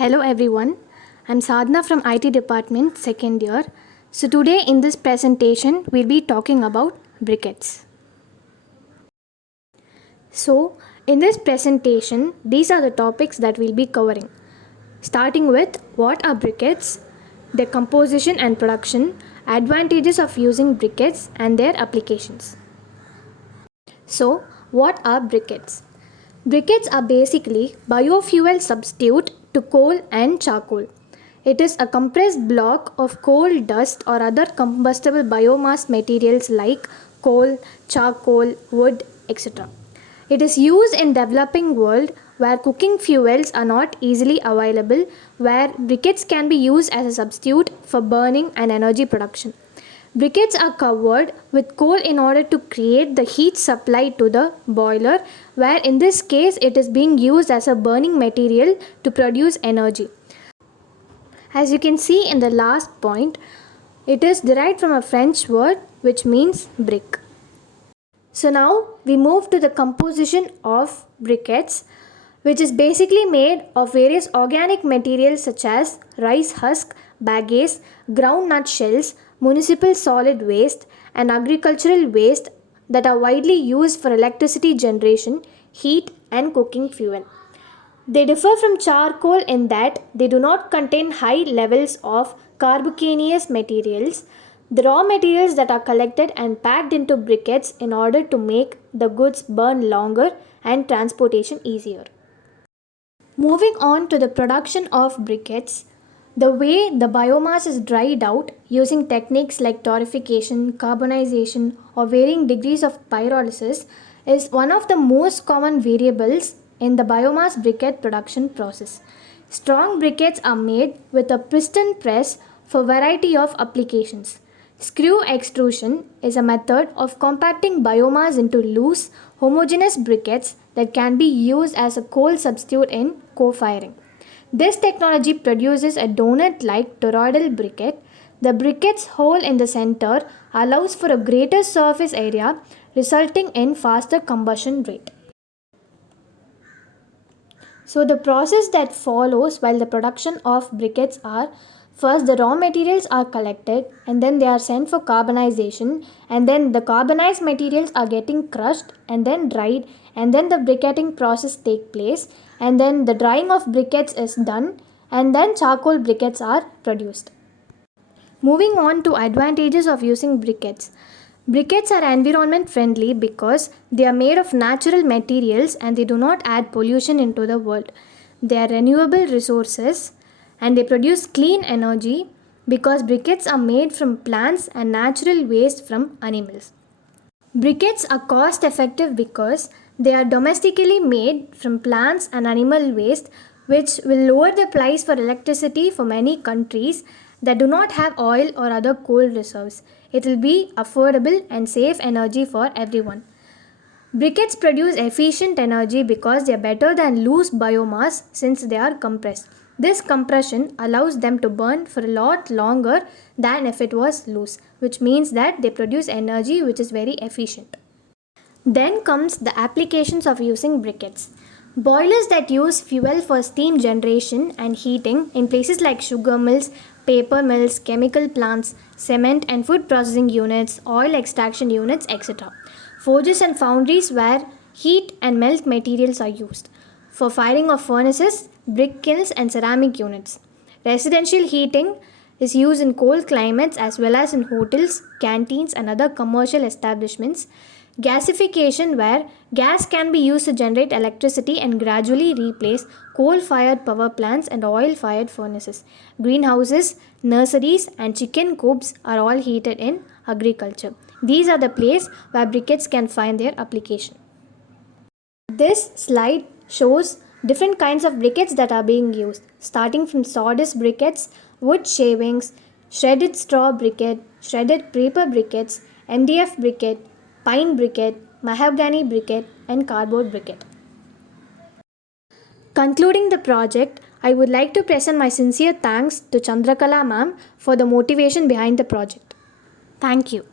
Hello everyone, I'm Sadhna from IT department second year. So today in this presentation we'll be talking about briquettes. So in this presentation these are the topics that we'll be covering. Starting with what are briquettes, their composition and production, advantages of using briquettes and their applications. So what are briquettes? Briquettes are basically biofuel substitute to coal and charcoal. It is a compressed block of coal dust or other combustible biomass materials like coal, charcoal, wood, etc. It is used in developing world where cooking fuels are not easily available, where briquettes can be used as a substitute for burning and energy production. Briquettes are covered with coal in order to create the heat supply to the boiler, where in this case it is being used as a burning material to produce energy. As you can see in the last point, it is derived from a French word which means brick. So now we move to the composition of briquettes, which is basically made of various organic materials such as rice husk, bagasse, groundnut shells, municipal solid waste, and agricultural waste that are widely used for electricity generation, heat, and cooking fuel. They differ from charcoal in that they do not contain high levels of carbonaceous materials, the raw materials that are collected and packed into briquettes in order to make the goods burn longer and transportation easier. Moving on to the production of briquettes, the way the biomass is dried out using techniques like torrefication, carbonization, or varying degrees of pyrolysis is one of the most common variables in the biomass briquette production process. Strong briquettes are made with a piston press for variety of applications. Screw extrusion is a method of compacting biomass into loose, homogeneous briquettes that can be used as a coal substitute in co-firing. This technology produces a donut-like toroidal briquette. The briquette's hole in the center allows for a greater surface area, resulting in faster combustion rate. So the process that follows while the production of briquettes are: first the raw materials are collected and then they are sent for carbonization, and then the carbonized materials are getting crushed and then dried, and then the briquetting process take place, and then the drying of briquettes is done, and then charcoal briquettes are produced. Moving on to advantages of using briquettes. Briquettes are environment friendly because they are made of natural materials and they do not add pollution into the world. They are renewable resources and they produce clean energy because briquettes are made from plants and natural waste from animals. Briquettes are cost effective because they are domestically made from plants and animal waste, which will lower the price for electricity for many countries that do not have oil or other coal reserves. It will be affordable and safe energy for everyone. Briquettes produce efficient energy because they are better than loose biomass since they are compressed. This compression allows them to burn for a lot longer than if it was loose, which means that they produce energy which is very efficient. Then comes the applications of using briquettes. Boilers that use fuel for steam generation and heating in places like sugar mills, paper mills, chemical plants, cement and food processing units, oil extraction units, etc. Forges and foundries where heat and melt materials are used. For firing of furnaces, brick kilns and ceramic units. Residential heating is used in cold climates as well as in hotels, canteens and other commercial establishments. Gasification, where gas can be used to generate electricity and gradually replace coal-fired power plants and oil-fired furnaces. Greenhouses, nurseries and chicken coops are all heated in agriculture. These are the places where briquettes can find their application. This slide shows different kinds of briquettes that are being used, starting from sawdust briquettes, wood shavings, shredded straw briquette, shredded paper briquettes, MDF briquette, pine briquette, mahogany briquette, and cardboard briquette. Concluding the project, I would like to present my sincere thanks to Chandrakala ma'am for the motivation behind the project. Thank you.